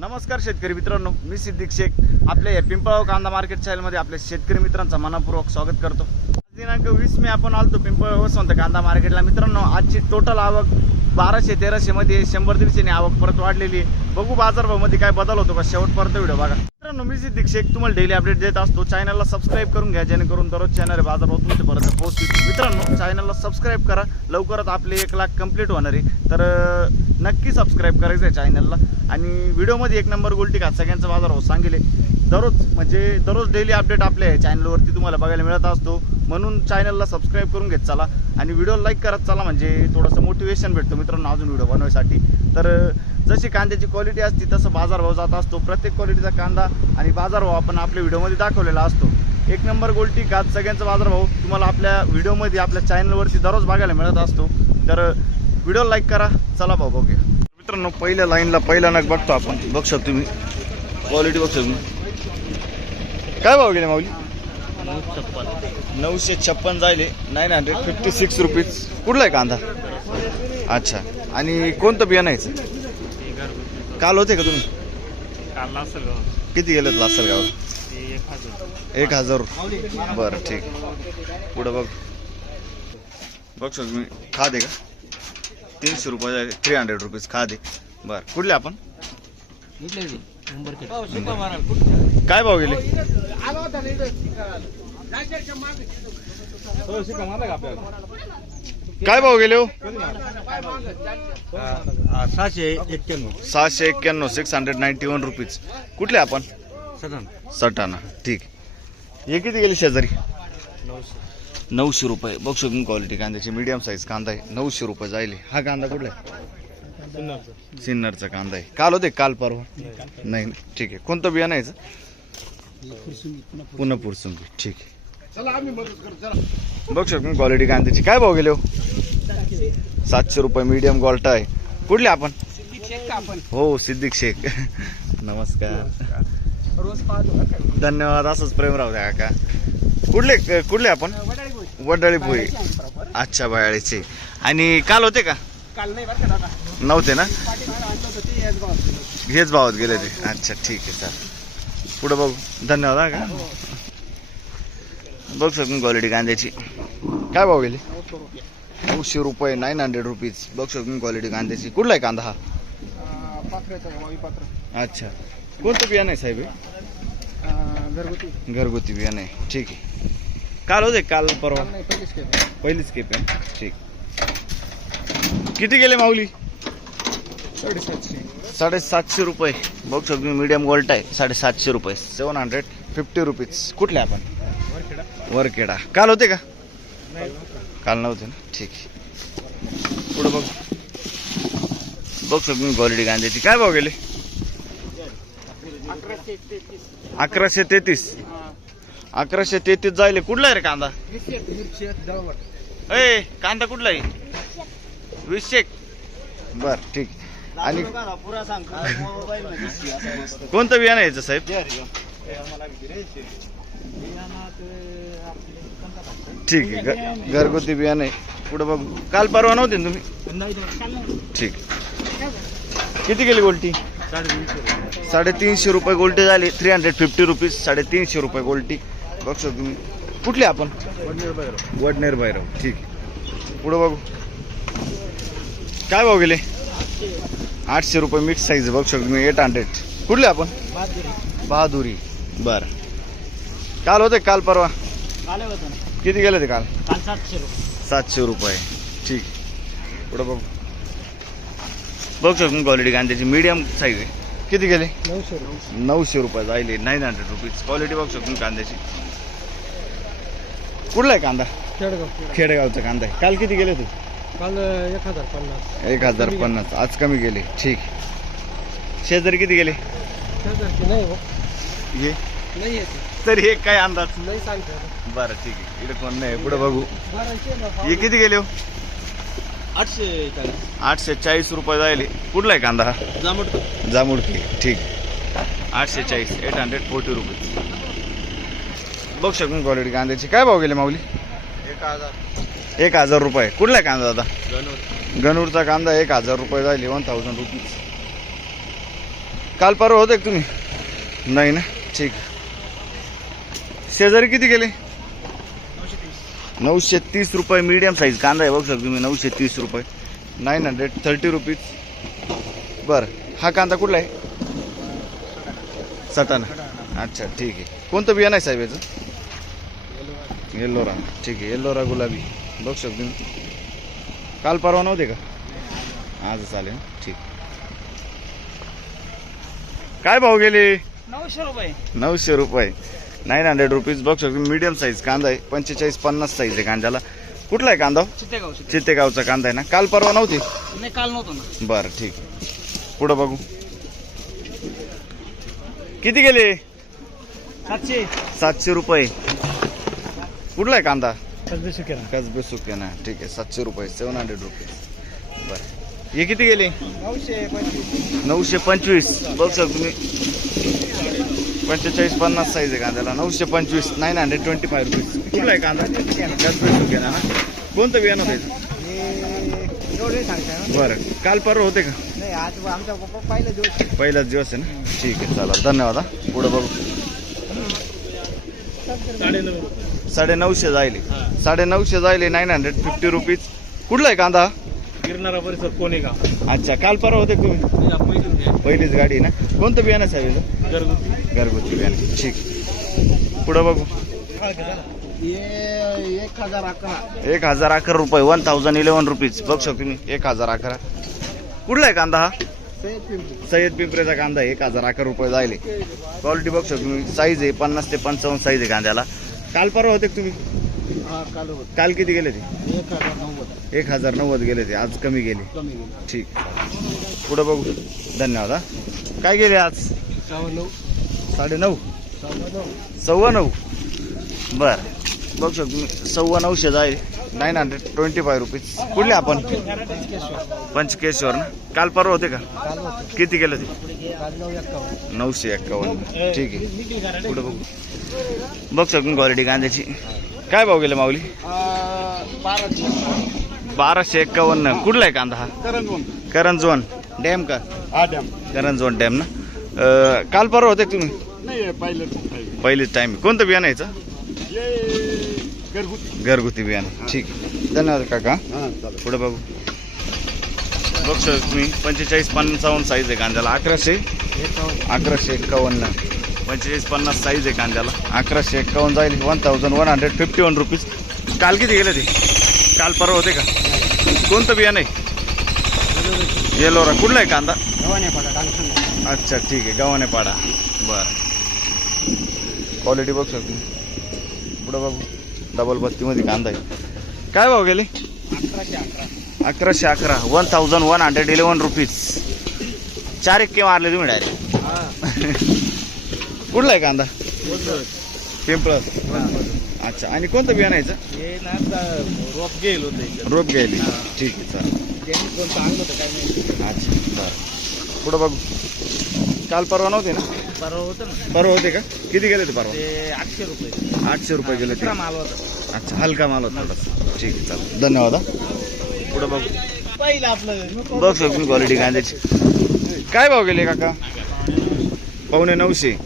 नमस्कार शेतकरी मित्रांनो, मी सिद्दीक शेख आपल्या या पिंपळगाव कांदा मार्केट चॅनलमध्ये आपल्या शेतकरी मित्रांचा मनपूर्वक स्वागत करतो। दिनांक 20 मे आपण आलतो पिंपळगाव वसंत कांदा मार्केटला। मित्रांनो, आजची टोटल आवक 1200-1300 मध्ये 100-150 ने आवक परत वाढलेली। बघू बाजारभाव मध्ये काय बदल होतो का, शेवटपर्यंत व्हिडिओ बघा। मित्रांनो, मी सिद्दीक शेख तुम्हाला डेली अपडेट देत असतो। चॅनलला सबस्क्राइब करून घ्या जेणेकरून दररोज चॅनल बाजारभाव तुमच्यापर्यंत पोहोचतील। मित्रांनो, चॅनलला सबस्क्राइब करा, लवकरच आपले 1 लाख कंप्लीट होणार आहे, तर नक्की सबस्क्राइब करायचं आहे चॅनलला। आणि व्हिडिओमध्ये 1 नंबर गोल्टी का सगळ्यांचा बाजारभाव सांगितले। दररोज डेली अपडेट आपल्या चॅनलवरती तुम्हाला बघायला मिळत असतो, म्हणून चॅनलला सबस्क्राइब करून घेत चला आणि व्हिडिओ लाईक करत चला, म्हणजे थोडंसं मोटिवेशन भेटतो मित्रांनो अजून व्हिडिओ बनवण्यासाठी। तर जशी कांद्याची क्वालिटी असते तसं बाजारभाव जात असतो। प्रत्येक क्वालिटीचा कांदा आणि बाजारभाव आपण आपल्या व्हिडिओमध्ये दाखवलेला असतो। 1 नंबर गोल्टी का सगळ्यांचा बाजारभाव तुम्हाला आपल्या व्हिडिओमध्ये आपल्या चॅनलवरती दररोज बघायला मिळत असतो। तर व्हिडिओ लाईक करा, चला भाऊ बघूया। मित्रांनो, पहिल्या लाईनला पहिला नग बघतो आपण, बघू शकतो तुम्ही क्वालिटी बघू शकतो। काय भाव गेले माऊली? 956 जायले, 956 रुपीज। कुठला आहे कांदा? अच्छा, आणि कोणतं बियाणं आहे? काल होते का तुम्ही? किती गेलेत लासलगाव? 1000। बरं, ठीक। पुढं बघ शकतो तुम्ही, खाद आहे का? 300 रुपये, 300 रुपीज खाद आहे। बरं, कुठले आपण? काय भाव गेले? काय भाव गेले हो? 691, 691 रुपीज। कुठले आपण? सटाणा, ठीक। हे किती गेले शेजारी? 900 रुपये। बघू शकतो क्वालिटी कांद्याची, मीडियम साईज कांदा आहे, 900 रुपये जायले। हा कांदा कुठला आहे? सिन्नरचा कांदा आहे। काल होते? काल परवा नाही, ठीक आहे। कोणतं बियाणं आहे? पुन्हा पुरसुंगी, ठीक आहे। बघू शकतो क्वालिटी कांद्याची। काय भाव गेले हो? 700 रुपये मीडियम गोल्टा आहे। कुठले आपण? हो, सिद्दीक शेख। नमस्कार, धन्यवाद, असंच प्रेम राहू द्या काका। कुठले आपण? वडाळी पोळी। अच्छा, बयाळीचे। आणि काल होते का? नव्हते ना, हेच भावात गेले ते। अच्छा, ठीक आहे, सर। पुढे बघू, धन्यवाद का। बघू शकतो क्वालिटी कांद्याची। काय भाव गेले? 900 रुपये, 900 रुपीज। बघू शकतो क्वालिटी कांद्याची। कुठला आहे कांदा हा? अच्छा, कोणतं बियाणं आहे साहेब? घरगुती बियाणं आहे, ठीक आहे। काल होते? काल परवा? पहिलीच केप आहे, ठीक। किती गेले माऊली? 750 रुपये। बघू शकतो मीडियम गोल्ट आहे, 750 रुपये, 750 रुपीज। कुठले आपण? वरखेडा। काल होते का? काल नव्हते ना, ठीक आहे। पुढे बघ शकतो क्वालिटी कांद्याची। काय भाव गेले? 1133। 1133 जायले। कुठला आहे रे कांदा? कांदा कुठला आहे? 20। बर, ठीक। आणि कोणतं बियाणं यायचं साहेब? ठीक आहे, घरगुती बियाणं आहे। पुढे बघू, काल परवा नव्हते ना तुम्ही? ठीक। किती गेली गोल्टी? 350 रुपये गोल्टी झाली, 350 रुपीज, 350 रुपये गोल्टी। बघू शकतो तुम्ही। कुठले आपण? वडनेर भैरव, ठीक। पुढे बघू, काय भाव गेले? 800 रुपये मिक्स साईज। बघू शकतो तुम्ही, 800। कुठले आपण? बहादुरी, बर। काल होते? काल परवा? किती गेले ते काल? 700 रुपये, ठीक। पुढे बघू शकतो क्वालिटी कांद्याची, मीडियम साईज आहे। किती गेले? 900 रुपये जायले, 900 रुपीज। क्वालिटी बघू शकतो कांद्याची। कुठला आहे कांदा? खेडेगावचा कांदा आहे। काल किती गेले तू? काल 1050। 1050, आज कमी गेले, ठीक। शेजारी किती गेले? हे तर हे काय अंदाज नाही सांगतो। बरं, ठीक आहे, इकडे कोण नाही। पुढे बघू, हे किती गेले हो? 840 रुपये जायले। कुठला आहे कांदा हा? जामुडकी, ठीक। 840, 840 रुपीज। बघू शकतो क्वालिटी कांद्याची। काय भाव गेले माऊली? 1000 रुपये। कुठला आहे कांदा दादा? गणूरचा कांदा 1000 रुपये जायले, 1000 रुपीज। काल परवा होते का तुम्ही? नाही ना, ठीक. शेजारी किती गेले? 930 रुपये मीडियम साईज कांदा आहे बघू शकतो तुम्ही. 930 रुपये, 930 रुपीज. बरं, हा कांदा कुठला आहे? सटाणा. अच्छा, ठीक आहे. कोणतं बियाणं आहे साहेब याचं? येल्लोरा. ठीक आहे, येल्लोरा गुलाबी बघू शकतो तुम्ही. काल परवा नव्हते का? आज चालेल, ठीक. काय भाव गेले? 900 रुपये. 900 रुपये, 900 रुपीज बघू शकतो. मीडियम साईज कांदा आहे. 45-50 साईज आहे कांद्याला. कुठला आहे कांदा? चित्तेगावचा कांदा आहे ना. काल परवा नव्हती? नाही, काल नव्हतं ना. बरं, ठीक. पुढं बघू. किती गेले? 700 रुपये. कुठला आहे कांदा? कसबे सुके ना. ठीक आहे, 700 रुपये, 700 रुपये. बरं, हे किती गेले? 925 बघू शकतो तुम्ही. 45-50 साईज आहे कांद्याला. 925, 925 रुपीज. कुठला आहे कांदा? कसबे सुके ना. कोणतं बियाणं होतं? बरं, काल परवा होते का? नाही, आज आमचा पप्पा पहिलाच दिवस आहे ना. ठीक आहे, चला, धन्यवाद. पुढे बघू. 950 जायले. 950 जायले, 950 रुपीज. कुठला आहे कांदा? गिरणारा परिसर कोणी गाव. अच्छा, काल परवा होते का तुम्ही? पहिलीच गाडी ना. कोणतं बियाणं साहेब? घरगुती बियाणं. ठीक. पुढे बघू. 1011 रुपये, 1011 रुपीज बघू शकतो तुम्ही. 1011. कुठला आहे कांदा? हा सय्यद पिंपरेचा कांदा आहे. 1011 रुपये जायले. क्वालिटी बघू शकतो तुम्ही. साईज आहे 50 ते 55 साईज आहे कांद्याला. काल परवा होते का तुम्ही? काल किती गेले ते? 1090 गेले ते. आज कमी गेले. ठीक. पुढे बघू. धन्यवाद. काय गेले आज? 9.5. 9.25. बर, बघू शकतो तुम्ही. 9.25 जाईल, 925 रुपीज. कुठले आपण? पंचकेश्वर ना. काल परवा होते का? किती गेले ते? 951. ठीक आहे. पुढे बघू. बघू शकतो क्वालिटी कांद्याची. काय भाव गेले माऊली? 1251. कुठला आहे कांदा हा? करंजोन डॅम का? करंजोन डॅम ना. काल परवा होते का तुम्ही? पहिलेच टाइम. कोणतं बियाणं यायचं? घरगुती बियाणं. ठीक आहे, धन्यवाद काका. पुढे बघू. बघू शकतो तुम्ही. 45-55 साईज आहे कांद्याला. 1151. 45-50 साईज आहे कांद्याला. 1151 जाईल, 1151 रुपीज. काल किती गेले ते? काल परवा होते का? कोणतं बियाणं आहे? येलोरा. कुठला आहे कांदा? अच्छा, ठीक आहे, गव्हाणेपाडा. बरं, क्वालिटी बघू शकतो. पुढं बघू. डबल बत्तीमध्ये कांदा आहे. काय भाव गेले? 1111. 1111 रुपीज. 4 1 मारले तुम्ही डायरेक्ट. कुठला आहे कांदा? पिंपळस. अच्छा, आणि कोणतं बियाणं यायचं? रोप गेली. ठीक आहे, चालेल. अच्छा, बरं. पुढं बघू. काल परवा नव्हते ना? परवा होते का? किती गेले ते परवा? 800 रुपये गेले ते. अच्छा, हलका माल होता. ठीक आहे, चालेल, धन्यवाद. पुढं बघू. बघ शकतो क्वालिटी कांद्याची. काय भाव गेले काका? 950.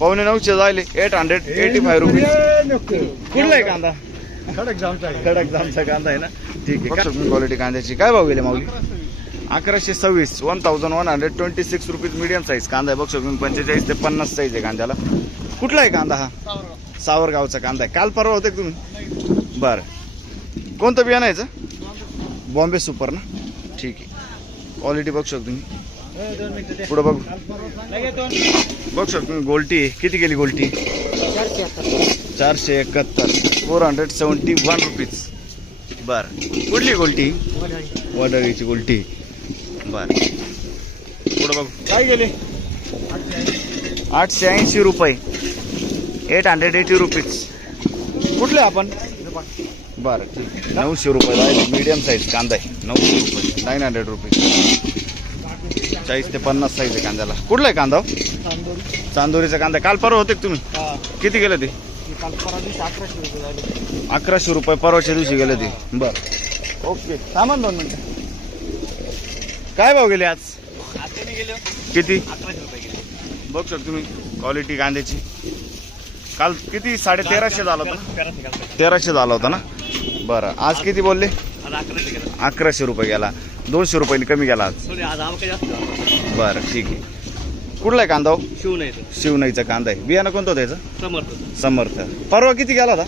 950 जायले, 885 रुपये. कुठला आहे कांदा? खडक जामचा कांदा आहे ना. ठीक आहे, क्वालिटी कांद्याची. काय भाव गेले माऊली? 1126. 1126 रुपीज. मीडियम साईज कांदा आहे बघ शकतो. 45 ते 50 साईज आहे कांद्याला. कुठला आहे कांदा हा? सावरगावचा कांदा आहे. काल परवा होते तुम्ही? बरं, कोणतं बियाणं यायचं? बॉम्बे सुपर ना. ठीक आहे, क्वालिटी बघू शकतो तुम्ही. पुढं बघू. बघू शकतो तुम्ही. गोल्टी किती गेली? गोल्टी 471. 471 रुपीज. बरं, कुठली गोल्टी? वडाळीची गोल्टी. बरं, पुढं बघू. काय गेले? 880 रुपये. 880 रुपीज. कुठले आपण? बरं, ठीक आहे. 900 रुपये जाईल. मीडियम साईज कांदा आहे. 900 रुपये, 900 रुपीज. 40 ते 50 साईज आहे कांद्याला. कुठला आहे कांदा? चांदोरीचा कांदा. काल परवा होते का तुम्ही? किती गेले ते? 1100 रुपये परवाच्या दिवशी गेले ते. बरं, ओके, सामान 2 मिनिटं. काय भाव गेले आज? किती? बघू शकता तुम्ही क्वालिटी कांद्याची. काल किती 1350 झाला होता ना? 1300 झाला होता ना. बरं आज किती बोलले? 1100 रुपये गेला. 200 रुपयांनी कमी गेला आज. बरं ठीक आहे. कुठला आहे कांदा? शिवनाईचा कांदा आहे. बियाणं कोणतं होतं त्याचं? समर्थ. परवा किती गेला होता?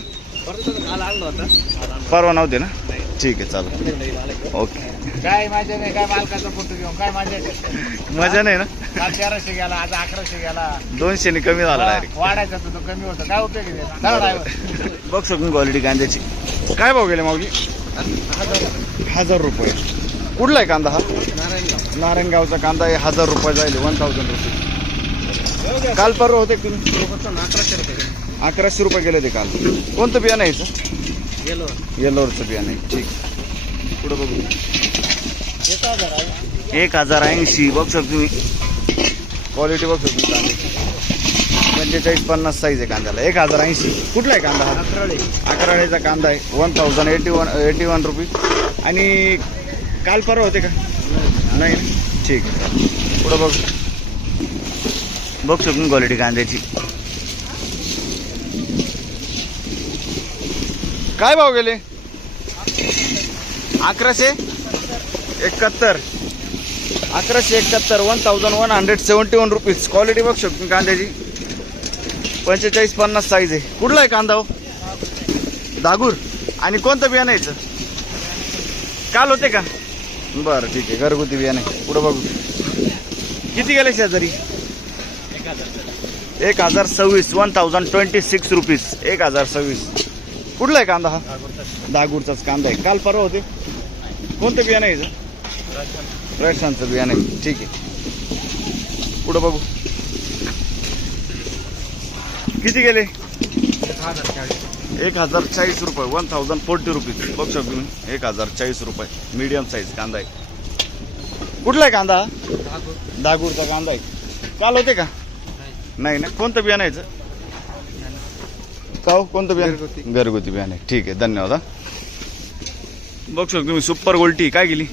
परवा नव्हते ना. ठीक आहे चालेल. ओके. काय माझ्या नाही, काय मालकाचा फोटो घेऊन काय माझ्या मजा नाही ना. काल 1300 गेला, आज 1100 गेला. 200 ने कमी झाला डायरेक्ट. वाढायचा तो कमी होतं, काय उपयोग आहे त्याचा? बघ शकून क्वालिटी कांद्याची. काय भाव गेले माऊली? 1000 रुपये. कुठला आहे कांदा हा? नारायणगावचा कांदा आहे. 1000 रुपये जाईल. 1000 रुपये. काल परवा होते तुम्ही? 1100 रुपये गेले ते काल. कोणतं बियाणं आहे याचं? येलोरचं बियाणं आहे. ठीक. पुढे बघू. 1080. बघू शकतो तुम्ही क्वालिटी. बघू शकतो कांद्याची. 45-50 साईज आहे कांद्याला. 1080. कुठला आहे कांदा हा? अकराळेचा कांदा आहे. 1081 रुपीज. आणि काल परवा होते का? नाही. ठीक आहे. पुढं बघू. बघू शकतो क्वालिटी कांद्याची. काय भाव गेले? 1171. 1171 रुपीज. क्वालिटी बघू शकतो कांद्याची. 45-50 साईज आहे. कुठला आहे कांदा हो? दागूर. आणि कोणतं बियाणं यायचं? काल होते का? बरं ठीक आहे. घरगुती बियाणं आहे. पुढं बघू. किती गेले शेजारी? 1026. 1026 रुपीज. 1026. कुठला आहे कांदा हा? दागूरचाच कांदा आहे. काल परवा होते. कोणतं बियाणं आहे याचं? राजस्थानचं बियाणं आहे. ठीक आहे. पुढं बघू. किती गेले? 1040 रुपये. 1040 रुपीज. बघू शकतो तुम्ही. 1040 रुपये. मीडियम साईज कांदा आहे. कुठला आहे कांदा? दागूरचा कांदा आहे. काल होते का? नाही ना. कोणतं बियाणं यायचं? का कोणतं बियाणं? घरगुती बियाणे. ठीक आहे. धन्यवाद. हा बघू शकतो तुम्ही सुपर गोल्टी. काय गेली?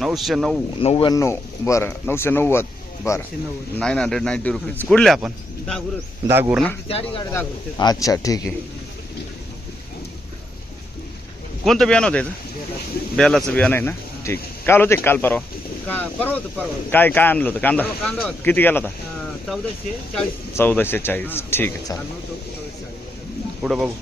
999. बरं 990. बरं 990 रुपीज. कुठले आपण? दागूर ना. अच्छा ठीक आहे. कोणतं बियाणं होतं याचं? बेलाचं बियाणं आहे ना. ठीक. काल होते काल परवा? काय काय आणलं होतं कांदा? किती गेला होता? 1440. ठीक आहे चालेल. पुढं बघू.